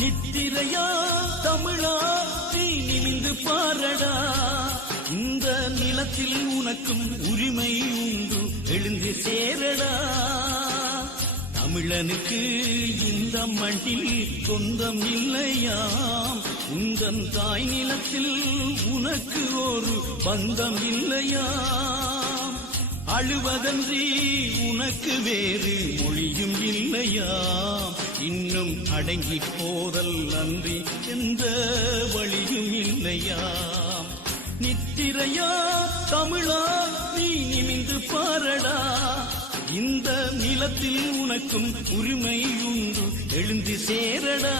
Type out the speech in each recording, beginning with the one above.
நித்திரையா தமிழா நீ நிமிந்து பாரடா, இந்த நிலத்தில் உனக்கும் உரிமை உண்டு, எழுந்து சேரடா. தமிழனுக்கு இந்த மண்ணில் சொந்தம் இல்லையாம், உந்தன் தாய் நிலத்தில் உனக்கு ஒரு பந்தம் இல்லையாம். அழுவதன்றி உனக்கு வேறு மொழியும் இல்லையாம், இன்னும் அடங்கி போதல் அன்றி எந்த வழியும் இல்லையாம். நித்திரையா தமிழா நீ நிமிந்து பாரடா, இந்த நிலத்தில் உனக்கும் உரிமை உண்டு, எழுந்து சேரடா.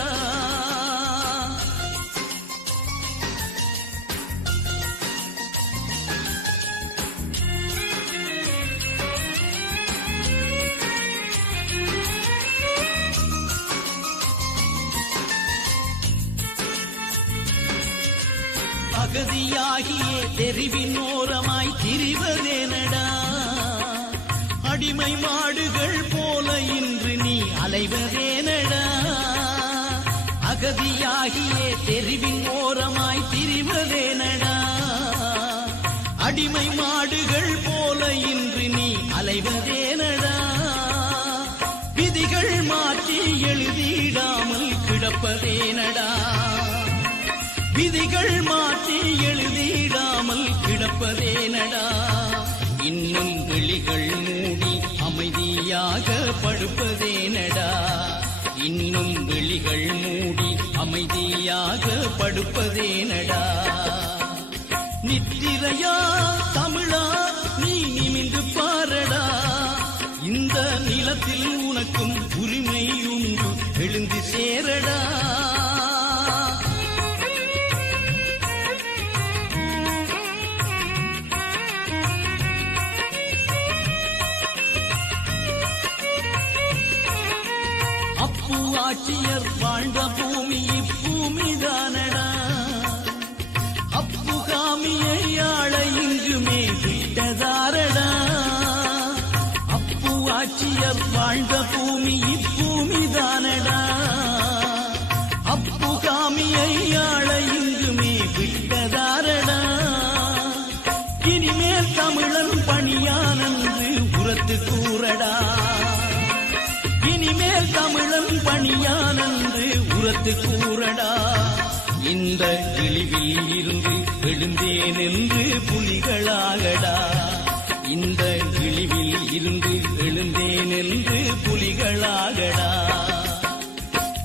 அகதியாகியே தெரிவின் ஓரமாய் திரிவதேனடா, அடிமை மாடுகள் போல இன்று நீ அலைவதேனடா. அகதியாகியே தெரிவின் ஓரமாய் திரிவதேனடா, அடிமை மாடுகள் போல இன்று நீ அலைவதேனடா. விதிகள் மாற்றி எழுதிடாமல் கிடப்பதேனடா, விதிகள் மாற்றி எழுதிடாமல் கிடப்பதேனடா. இன்னும் விழிகள் மூடி அமைதியாக படுப்பதேனடா, இன்னும் விழிகள் மூடி அமைதியாக படுப்பதேனடா. நித்திரையா தமிழா நீ நிமிந்து பாரடா, இந்த நிலத்தில் உனக்கும் உரிமை உண்டு, எழுந்து சேரடா. ஆட்சியர் வாழ்ந்த பூமி இப்பூமிதானடா, அப்புகாமியை ஆள இங்குமே விட்டதாரடா. அப்பு ஆட்சியர் வாழ்ந்த பூமி இப்பூமிதானடா, அப்புகாமியை ஆள இங்குமே விட்டதாரடா. இனிமேல் தமிழன் பணியானன்று உரத்து கூறடா, இனிமேல் தமிழன் பணியானன்று உரத்து கூறடா. இந்த இழிவில் இருந்து எழுந்தேன் என்று புலிகளாகடா, இந்த இழிவில் இருந்து எழுந்தேன் என்று புலிகளாகடா.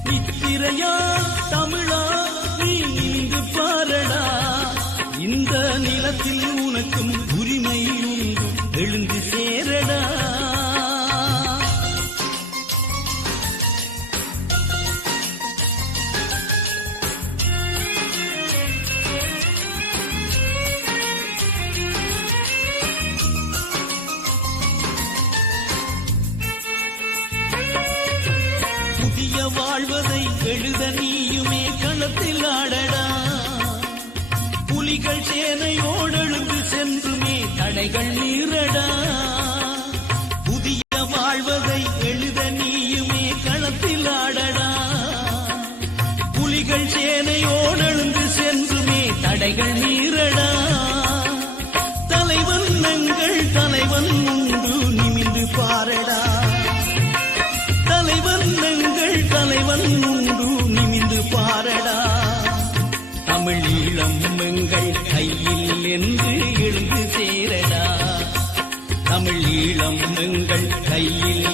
நித்திரையா தமிழா நீ நின்று பாரடா, இந்த நிலத்தில் உனக்கும் உரிமை உண்டு, எழுந்து சேரடா. புதிய வாழ்வதை எழுத நீயுமே களத்தில் ஆடடா, புலிகள் சேனையோடெழுந்து சென்றுமே தடைகள் மீறடா. புதிய வாழ்வதை எழுத நீயுமே களத்தில் ஆடடா, புலிகள் சேனையோடெழுந்து சென்றுமே தடைகள் மீறடா. தலைவன் எங்கள் தலைவன் உண்டு, நிமிந்து பாரடா, தலைவன் எங்கள் தலைவன் உண்டு, நிமிந்து பாரடா. தமிழ் ஈழம் எங்கள் கையில் என்று எழுந்து சேரடா, தமிழ் ஈழம் எங்கள் கையில்